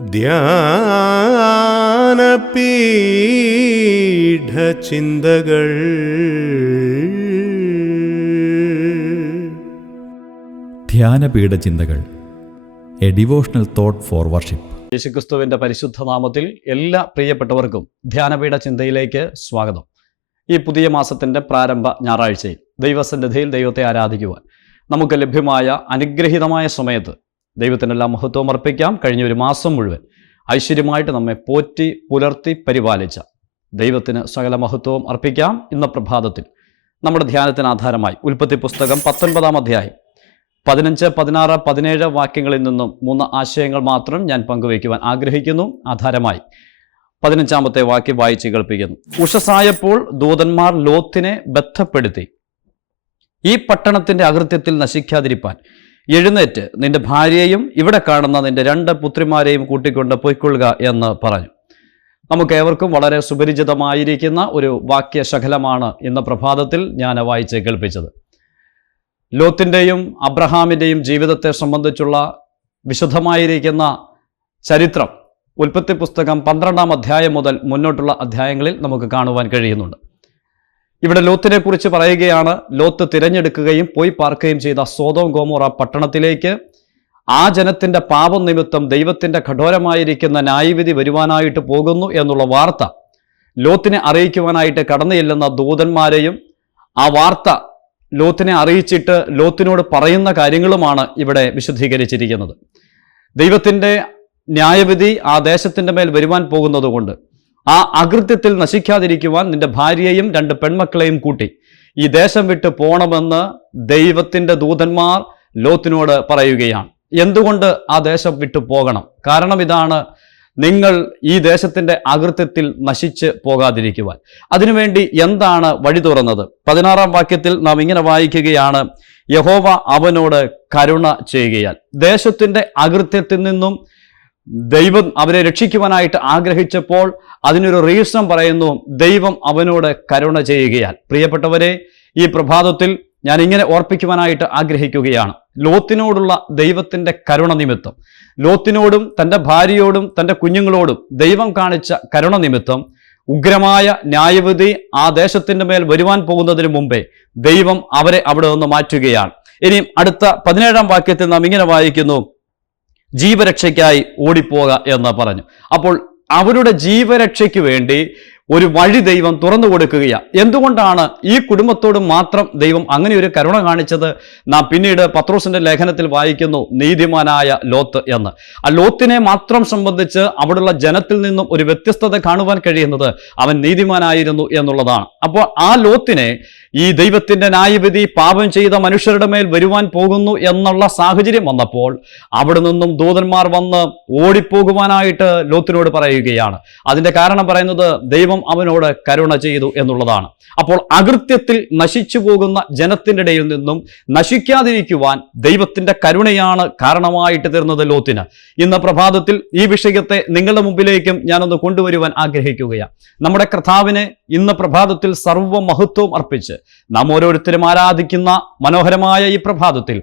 ധ്യാനപീഠചിന്തകൾ. ധ്യാനപീഠചിന്തകൾ. A devotional thought for worship. യേശുക്രിസ്തുവിന്റെ പരിശുദ്ധ നാമത്തിൽ എല്ലാ പ്രിയപ്പെട്ടവർക്കും ധ്യാനപീഠ ചിന്തയിലേക്ക് സ്വാഗതം. ഈ പുതിയ മാസത്തിന്റെ പ്രാരംഭ ഞായറാഴ്ചയിൽ ദൈവസന്നിധിയിൽ ദൈവത്തെ ആരാധിക്കുവാൻ നമുക്ക് ലഭ്യമായ അനുഗ്രഹീതമായ സമയത്ത് ദൈവത്തിനെല്ലാം മഹത്വം അർപ്പിക്കാം. കഴിഞ്ഞ ഒരു മാസം മുഴുവൻ ഐശ്വര്യമായിട്ട് നമ്മെ പോറ്റി പുലർത്തി പരിപാലിച്ച ദൈവത്തിന് സകല മഹത്വവും അർപ്പിക്കാം ഇന്ന പ്രഭാതത്തിൽ നമ്മുടെ ധ്യാനത്തിന് ആധാരമായി ഉൽപ്പത്തി പുസ്തകം പത്തൊൻപതാം അധ്യായം പതിനഞ്ച് പതിനാറ് പതിനേഴ് വാക്യങ്ങളിൽ നിന്നും മൂന്ന് ആശയങ്ങൾ മാത്രം ഞാൻ പങ്കുവയ്ക്കുവാൻ ആഗ്രഹിക്കുന്നു. ആധാരമായി പതിനഞ്ചാമത്തെ വാക്യം വായിച്ച് കേൾപ്പിക്കുന്നു. ഉഷസായപ്പോൾ ദൂതന്മാർ ലോത്തിനെ ബന്ധപ്പെടുത്തി ഈ പട്ടണത്തിന്റെ അകൃത്യത്തിൽ നശിക്കാതിരിപ്പാൻ എഴുന്നേറ്റ് നിന്റെ ഭാര്യയെയും ഇവിടെ കാണുന്ന നിന്റെ രണ്ട് പുത്രിമാരെയും കൂട്ടിക്കൊണ്ട് പൊയ്ക്കൊള്ളുക എന്ന് പറഞ്ഞു. നമുക്ക് ഏവർക്കും വളരെ സുപരിചിതമായിരിക്കുന്ന ഒരു വാക്യശകലമാണ് ഇന്ന് പ്രഭാതത്തിൽ ഞാൻ വായിച്ച് കേൾപ്പിച്ചത്. ലോത്തിന്റെയും അബ്രഹാമിന്റെയും ജീവിതത്തെ സംബന്ധിച്ചുള്ള വിശദമായിരിക്കുന്ന ചരിത്രം ഉൽപ്പത്തി പുസ്തകം പന്ത്രണ്ടാം അധ്യായം മുതൽ മുന്നോട്ടുള്ള അധ്യായങ്ങളിൽ നമുക്ക് കാണുവാൻ കഴിയുന്നുണ്ട്. ഇവിടെ ലോത്തിനെ കുറിച്ച് പറയുകയാണ്. ലോത്ത് തിരഞ്ഞെടുക്കുകയും പോയി പാർക്കുകയും ചെയ്ത സോതോം ഗോമോറ പട്ടണത്തിലേക്ക് ആ ജനത്തിന്റെ പാപം നിമിത്തം ദൈവത്തിന്റെ കഠോരമായിരിക്കുന്ന ന്യായവിധി വരുവാനായിട്ട് പോകുന്നു എന്നുള്ള വാർത്ത ലോത്തിനെ അറിയിക്കുവാനായിട്ട് കടന്നു ചെല്ലുന്ന ദൂതന്മാരെയും ആ വാർത്ത ലോത്തിനെ അറിയിച്ചിട്ട് ലോത്തിനോട് പറയുന്ന കാര്യങ്ങളുമാണ് ഇവിടെ വിശദീകരിച്ചിരിക്കുന്നത്. ദൈവത്തിന്റെ ന്യായവിധി ആ ദേശത്തിന്റെ മേൽ വരുവാൻ പോകുന്നത് കൊണ്ട് ആ അകൃത്യത്തിൽ നശിക്കാതിരിക്കുവാൻ നിന്റെ ഭാര്യയെയും രണ്ട് പെൺമക്കളെയും കൂട്ടി. ഈ ദേശം വിട്ട് പോണമെന്ന് ദൈവത്തിന്റെ ദൂതന്മാർ ലോത്തിനോട് പറയുകയാണ്. എന്തുകൊണ്ട് ആ ദേശം വിട്ടു പോകണം? കാരണം ഇതാണ് നിങ്ങൾ ഈ ദേശത്തിന്റെ അകൃത്യത്തിൽ നശിച്ച് പോകാതിരിക്കുവാൻ. അതിനുവേണ്ടി എന്താണ് വഴി തുറന്നത്? പതിനാറാം വാക്യത്തിൽ നാം ഇങ്ങനെ വായിക്കുകയാണ് യഹോവ അവനോട് കരുണ ചെയ്യുകയാൽ. ദേശത്തിന്റെ അകൃത്യത്തിൽ നിന്നും ദൈവം അവരെ രക്ഷിക്കുവാനായിട്ട് ആഗ്രഹിച്ചപ്പോൾ അതിനൊരു റീസൺ പറയുന്നു ദൈവം അവനോട് കരുണ ചെയ്യുകയാൽ. പ്രിയപ്പെട്ടവരെ ഈ പ്രഭാതത്തിൽ ഞാൻ ഇങ്ങനെ ഓർപ്പിക്കുവാനായിട്ട് ആഗ്രഹിക്കുകയാണ്. ലോത്തിനോടുള്ള ദൈവത്തിന്റെ കരുണ നിമിത്തം ലോത്തിനോടും തന്റെ ഭാര്യയോടും തന്റെ കുഞ്ഞുങ്ങളോടും ദൈവം കാണിച്ച കരുണ നിമിത്തം ഉഗ്രമായ ന്യായവിധി ആ ദേശത്തിന്റെ മേൽ വരുവാൻ പോകുന്നതിന് മുമ്പേ ദൈവം അവരെ അവിടെ നിന്ന് മാറ്റുകയാണ്. ഇനിയും അടുത്ത പതിനേഴാം വാക്യത്തിൽ നാം ഇങ്ങനെ വായിക്കുന്നു ജീവരക്ഷയ്ക്കായി ഓടിപ്പോക എന്ന് പറഞ്ഞു. അപ്പോൾ അവരുടെ ജീവരക്ഷയ്ക്ക് വേണ്ടി ഒരു വഴി ദൈവം തുറന്നു കൊടുക്കുകയാണ് എന്തുകൊണ്ടാണ് ഈ കുടുംബത്തോട് മാത്രം ദൈവം അങ്ങനെ ഒരു കരുണ കാണിച്ചത്? നാം പിന്നീട് പത്രോസിന്റെ ലേഖനത്തിൽ വായിക്കുന്നു നീതിമാനായ ലോത്ത് എന്ന്. ആ ലോത്തിനെ മാത്രം സംബന്ധിച്ച് അവിടെയുള്ള ജനത്തിൽ നിന്നും ഒരു വ്യത്യസ്തത കാണുവാൻ കഴിയുന്നത് അവൻ നീതിമാനായിരുന്നു എന്നുള്ളതാണ്. അപ്പോൾ ആ ലോത്തിനെ ഈ ദൈവത്തിന്റെ ന്യായവിധി പാപം ചെയ്ത മനുഷ്യരുടെ മേൽ വരുവാൻ പോകുന്നു എന്നുള്ള സാഹചര്യം വന്നപ്പോൾ അവിടെ നിന്നും ദൂതന്മാർ വന്ന് ഓടിപ്പോകുവാനായിട്ട് ലോത്തിനോട് പറയുകയാണ്. അതിന്റെ കാരണം പറയുന്നത് ദൈവം അവനോട് കരുണ ചെയ്തു എന്നുള്ളതാണ്. അപ്പോൾ അകൃത്യത്തിൽ നശിച്ചു പോകുന്ന ജനത്തിന്റെ ഇടയിൽ നിന്നും നശിക്കാതിരിക്കുവാൻ ദൈവത്തിന്റെ കരുണയാണ് കാരണമായിട്ട് തീർന്നത് ലോത്തിന്. ഇന്ന് പ്രഭാതത്തിൽ ഈ വിഷയത്തെ നിങ്ങളുടെ മുമ്പിലേക്കും ഞാനൊന്ന് കൊണ്ടുവരുവാൻ ആഗ്രഹിക്കുകയാണ്. നമ്മുടെ കർത്താവിനെ ഇന്ന് പ്രഭാതത്തിൽ സർവ മഹത്വവും അർപ്പിച്ച് നാം ഓരോരുത്തരും ആരാധിക്കുന്ന മനോഹരമായ ഈ പ്രഭാതത്തിൽ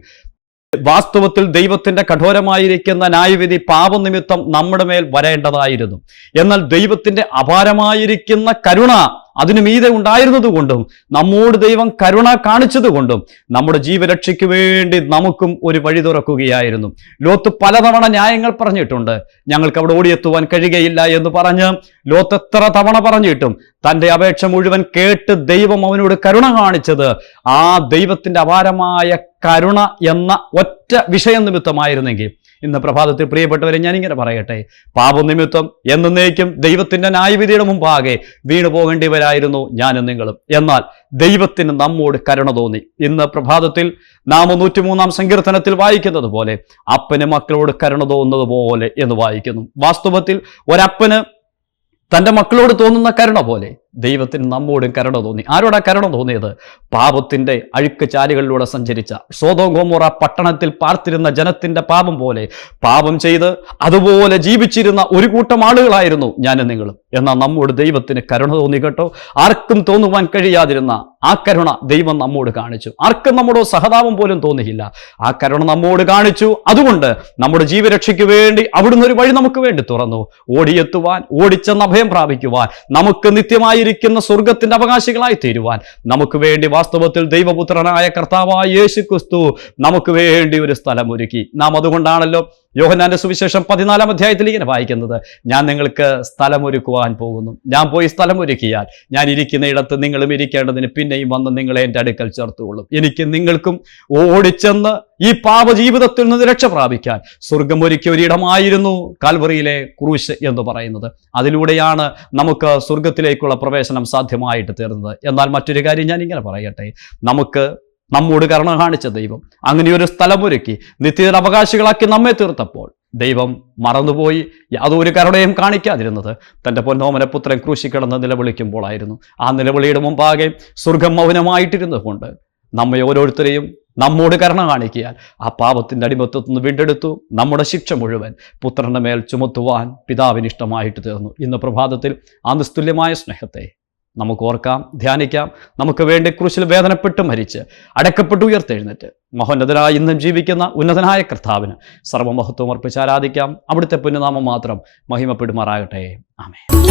വാസ്തവത്തിൽ ദൈവത്തിന്റെ കഠോരമായിരിക്കുന്ന ന്യായവിധി പാപനിമിത്തം നമ്മുടെ മേൽ വരേണ്ടതായിരുന്നു. എന്നാൽ ദൈവത്തിന്റെ അപാരമായിരിക്കുന്ന കരുണ അതിനു മീതെ ഉണ്ടായിരുന്നതുകൊണ്ടും നമ്മോട് ദൈവം കരുണ കാണിച്ചതുകൊണ്ടും നമ്മുടെ ജീവരക്ഷയ്ക്ക് വേണ്ടി നമുക്കും ഒരു വഴി തുറക്കുകയായിരുന്നു. ലോത്ത് പലതവണ ന്യായങ്ങൾ പറഞ്ഞിട്ടുണ്ട്. ഞങ്ങൾക്ക് അവിടെ ഓടിയെത്തുവാൻ കഴിയുകയില്ല എന്ന് പറഞ്ഞ് ലോത്ത് എത്ര തവണ പറഞ്ഞിട്ടും തന്റെ അപേക്ഷ മുഴുവൻ കേട്ട് ദൈവം അവനോട് കരുണ കാണിച്ചത് ആ ദൈവത്തിന്റെ അപാരമായ കരുണ എന്ന ഒറ്റ വിഷയം നിമിത്തമായിരുന്നെങ്കിൽ ഇന്ന് പ്രഭാതത്തിൽ പ്രിയപ്പെട്ടവരെ ഞാനിങ്ങനെ പറയട്ടെ. പാപനിമിത്തം എന്നേക്കും ദൈവത്തിന്റെ ന്യായവിധിയുടെ മുമ്പാകെ വീണു പോകേണ്ടിവരായിരുന്നു ഞാനും നിങ്ങളും. എന്നാൽ ദൈവത്തിന് നമ്മോട് കരുണ തോന്നി. ഇന്ന് പ്രഭാതത്തിൽ നാം നൂറ്റിമൂന്നാം സങ്കീർത്തനത്തിൽ വായിക്കുന്നത് പോലെ അപ്പന് മക്കളോട് കരുണ തോന്നുന്നത് പോലെ എന്ന് വായിക്കുന്നു. വാസ്തവത്തിൽ ഒരപ്പന് തന്റെ മക്കളോട് തോന്നുന്ന കരുണ പോലെ ദൈവത്തിന് നമ്മോടും കരുണ തോന്നി. ആരോടാ കരുണ തോന്നിയത്? പാപത്തിന്റെ അഴുക്ക് ചാലുകളിലൂടെ സഞ്ചരിച്ച സോതോ ഗോമോറ പട്ടണത്തിൽ പാർത്തിരുന്ന ജനത്തിന്റെ പാപം പോലെ പാപം ചെയ്ത് അതുപോലെ ജീവിച്ചിരുന്ന ഒരു കൂട്ടം ആളുകളായിരുന്നു ഞാൻ നിങ്ങളും. എന്നാൽ നമ്മോട് ദൈവത്തിന് കരുണ തോന്നി കേട്ടോ. ആർക്കും തോന്നുവാൻ കഴിയാതിരുന്ന ആ കരുണ ദൈവം നമ്മോട് കാണിച്ചു. ആർക്കും നമ്മുടെ സഹതാപം പോലും തോന്നിയില്ല. ആ കരുണ നമ്മോട് കാണിച്ചു. അതുകൊണ്ട് നമ്മുടെ ജീവരക്ഷയ്ക്ക് വേണ്ടി അവിടുന്ന് ഒരു വഴി നമുക്ക് വേണ്ടി തുറന്നു. ഓടിയെത്തുവാൻ ഓടിച്ചെന്ന് അഭയം പ്രാപിക്കുവാൻ നമുക്ക് നിത്യമായിരിക്കുന്ന സ്വർഗത്തിന്റെ അവകാശികളായി തീരുവാൻ നമുക്ക് വേണ്ടി വാസ്തവത്തിൽ ദൈവപുത്രനായ കർത്താവായ യേശു ക്രിസ്തു നമുക്ക് വേണ്ടി ഒരു സ്ഥലം ഒരുക്കി നാം അതുകൊണ്ടാണല്ലോ യോഹന്നാന്റെ സുവിശേഷം പതിനാലാം അധ്യായത്തിൽ ഇങ്ങനെ വായിക്കുന്നത് ഞാൻ നിങ്ങൾക്ക് സ്ഥലമൊരുക്കുവാൻ പോകുന്നു. ഞാൻ പോയി സ്ഥലമൊരുക്കിയാൽ ഞാൻ ഇരിക്കുന്ന ഇടത്ത് നിങ്ങളും ഇരിക്കേണ്ടതിന് പിന്നെയും വന്ന് നിങ്ങളെ എന്റെ അടുക്കൽ ചേർത്തുകൊള്ളും. എനിക്ക് നിങ്ങൾക്കും ഓടിച്ചെന്ന് ഈ പാപ ജീവിതത്തിൽ നിന്ന് രക്ഷ പ്രാപിക്കാൻ സ്വർഗമൊരുക്കിയ ഒരിടമായിരുന്നു കാൽവറിയിലെ ക്രൂശ് എന്ന് പറയുന്നത്. അതിലൂടെയാണ് നമുക്ക് സ്വർഗത്തിലേക്കുള്ള പ്രവേശനം സാധ്യമായിട്ട് തീർന്നത്. എന്നാൽ മറ്റൊരു കാര്യം ഞാൻ ഇങ്ങനെ പറയട്ടെ. നമുക്ക് നമ്മോട് കരുണ കാണിച്ച ദൈവം. അങ്ങനെ ഒരു സ്ഥലമൊരുക്കി നിത്യ അവകാശികളാക്കി നമ്മെ തീർത്തപ്പോൾ ദൈവം മറന്നുപോയി. യാതൊരു കരുണയും കാണിക്കാതിരുന്നത്. തന്റെ പൊന്നോമന പുത്രൻ ക്രൂശി കിടന്ന് നിലവിളിക്കുമ്പോഴായിരുന്നു ആ നിലവിളിയുടെ മുമ്പാകെ സ്വർഗം മൗനമായിട്ടിരുന്നത് കൊണ്ട് നമ്മെ ഓരോരുത്തരെയും നമ്മോട് കരുണ കാണിക്കാൻ ആ പാപത്തിന്റെ അടിമത്വത്തിൽ നിന്ന് വീണ്ടെടുത്തു. നമ്മുടെ ശിക്ഷ മുഴുവൻ പുത്രന്റെ മേൽ ചുമത്തുവാൻ പിതാവിനിഷ്ടമായിട്ട് തീർന്നു. ഇന്ന് പ്രഭാതത്തിൽ ആ നിസ്തുല്യമായ സ്നേഹത്തെ നമുക്ക് ഓർക്കാം ധ്യാനിക്കാം. നമുക്ക് വേണ്ടി ക്രൂശിൽ വേദനപ്പെട്ട് മരിച്ച് അടക്കപ്പെട്ട് ഉയർത്തെഴുന്നേറ്റ്. മഹോന്നതനായി ഇന്നും ജീവിക്കുന്ന ഉന്നതനായ കർത്താവിന് സർവമഹത്വം അർപ്പിച്ച് ആരാധിക്കാം. അവിടുത്തെ പുണ്യനാമം മാത്രം മഹിമപ്പെടുമാറാകട്ടെ. ആമേ